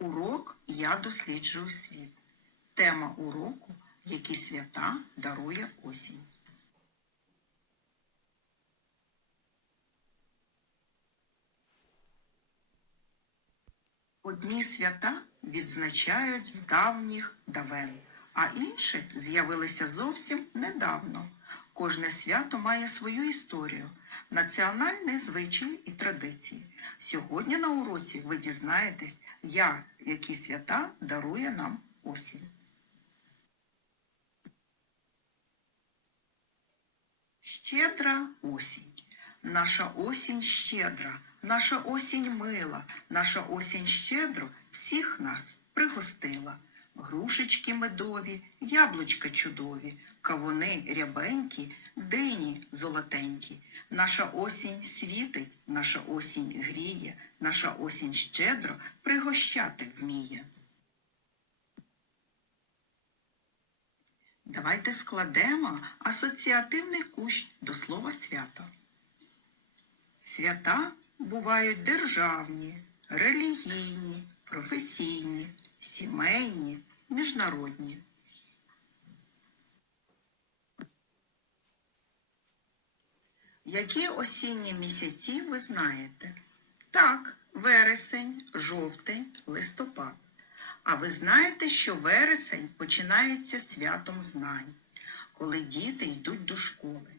Урок Я досліджую світ. Тема уроку Які свята дарує осінь. Одні свята відзначають з давніх давен, а інші з'явилися зовсім недавно. Кожне свято має свою історію, національні звичаї і традиції. Сьогодні на уроці ви дізнаєтесь, як які свята дарує нам осінь. Щедра осінь. Наша осінь щедра, наша осінь мила, наша осінь щедро всіх нас пригостила. Грушечки медові, яблучка чудові, кавуни рябенькі, дині золотенькі. Наша осінь світить, наша осінь гріє, наша осінь щедро пригощати вміє. Давайте складемо асоціативний кущ до слова свято. Свята бувають державні, релігійні, професійні, сімейні, міжнародні. Які осінні місяці ви знаєте? Так, вересень, жовтень, листопад. А ви знаєте, що вересень починається святом знань, коли діти йдуть до школи.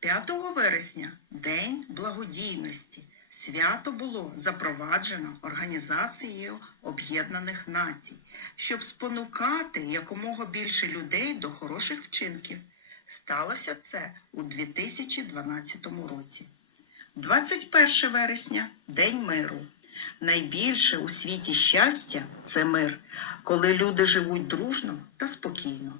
5 вересня День благодійності. Свято було запроваджено Організацією Об'єднаних Націй, щоб спонукати якомога більше людей до хороших вчинків. Сталося це у 2012 році. 21 вересня День миру. Найбільше у світі щастя це мир, коли люди живуть дружно та спокійно.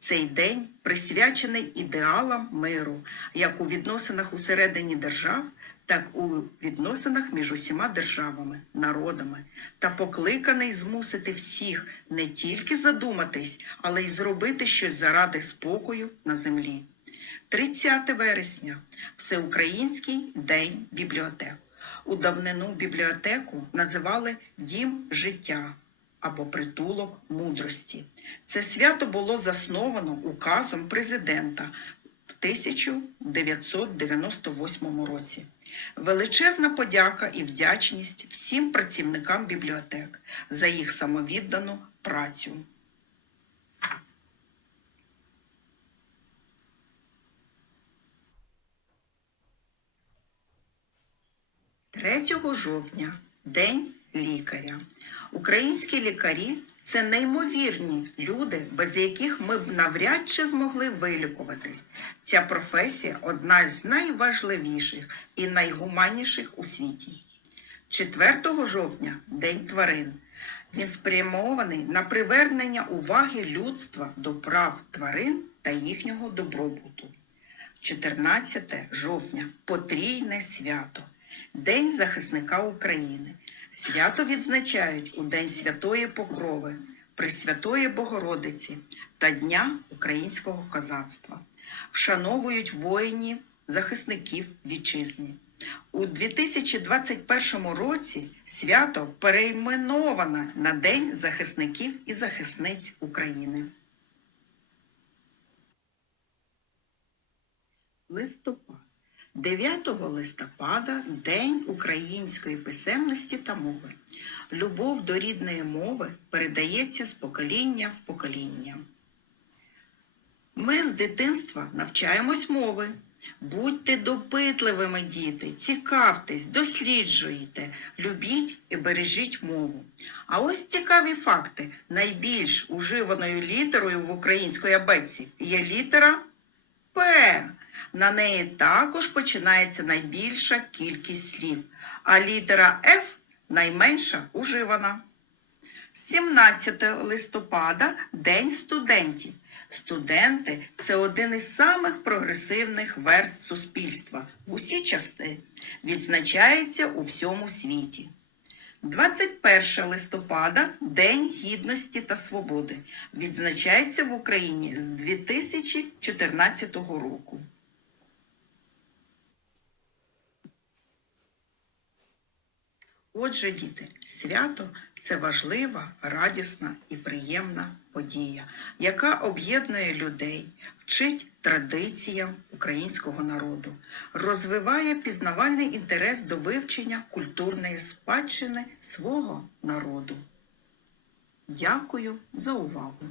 Цей день присвячений ідеалам миру, як у відносинах усередині держав, так у відносинах між усіма державами, народами, та покликаний змусити всіх не тільки задуматись, але й зробити щось заради спокою на землі. 30 вересня Всеукраїнський день бібліотек. У давнину бібліотеку називали Дім життя або притулок мудрості. Це свято було засновано указом президента в 1998 році. Величезна подяка і вдячність всім працівникам бібліотек за їх самовіддану працю. 3 жовтня День лікаря. Українські лікарі це неймовірні люди, без яких ми б навряд чи змогли вилікуватись. Ця професія одна з найважливіших і найгуманніших у світі. 4 жовтня День тварин. Він спрямований на привернення уваги людства до прав тварин та їхнього добробуту. 14 жовтня потрійне свято. День захисника України. Свято відзначають у День Святої Покрови, Пресвятої Богородиці та Дня українського козацтва. Вшановують воїнів, захисників вітчизни. У 2021 році свято перейменовано на День захисників і захисниць України. Листопад. 9 листопада День української писемності та мови. Любов до рідної мови передається з покоління в покоління. Ми з дитинства навчаємось мови. Будьте допитливими, діти, цікавтесь, досліджуйте, любіть і бережіть мову. А ось цікаві факти. Найбільш уживаною літерою в українській абетці є літера П. На неї також починається найбільша кількість слів, а літера Ф найменша уживана. 17 листопада День студентів. Студенти це один із самих прогресивних верст суспільства в усі часи. Відзначається у всьому світі. 21 листопада День Гідності та Свободи. Відзначається в Україні з 2014 року. Отже, діти, свято це важлива, радісна і приємна подія, яка об'єднує людей, вчить традиціям українського народу, розвиває пізнавальний інтерес до вивчення культурної спадщини свого народу. Дякую за увагу!